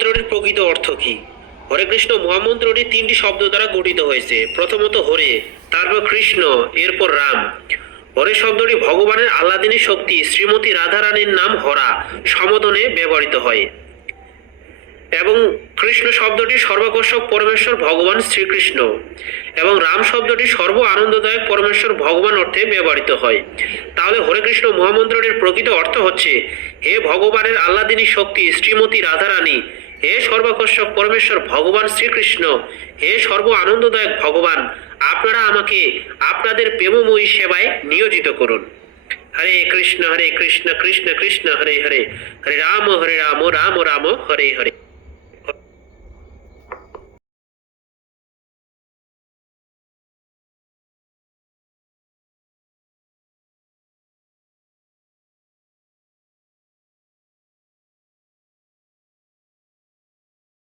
মন্ত্রটির প্রকৃত অর্থ কি? হরে কৃষ্ণ মহামন্ত্রটি তিনটি শব্দ দ্বারা গঠিত হয়েছে। প্রথমত হরে, তারপর কৃষ্ণ, এরপর রাম। হরে শব্দটি ভগবানের আহ্লাদিনী শক্তি শ্রীমতী রাধারানীর নাম হরা সম্বোধনে ব্যবহৃত হয় এবং কৃষ্ণ শব্দটি সর্বাকর্ষক পরমেশ্বর ভগবান শ্রীকৃষ্ণ এবং রাম শব্দটি সর্ব আনন্দদায়ক পরমেশ্বর ভগবান অর্থে ব্যবহৃত হয়। তাহলে হরে কৃষ্ণ মহামন্ত্রটির প্রকৃত অর্থ হচ্ছে, হে ভগবানের আহ্লাদিনী শক্তি শ্রীমতী রাধারানী, হে সর্বাকর্ষক পরমেশ্বর ভগবান শ্রীকৃষ্ণ, হে সর্ব আনন্দদায়ক ভগবান, আপনারা আমাকে আপনাদের প্রেমময়ী সেবায় নিয়োজিত করুন। হরে কৃষ্ণ কৃষ্ণ কৃষ্ণ হরে হরে, হরে রাম রাম রাম হরে হরে।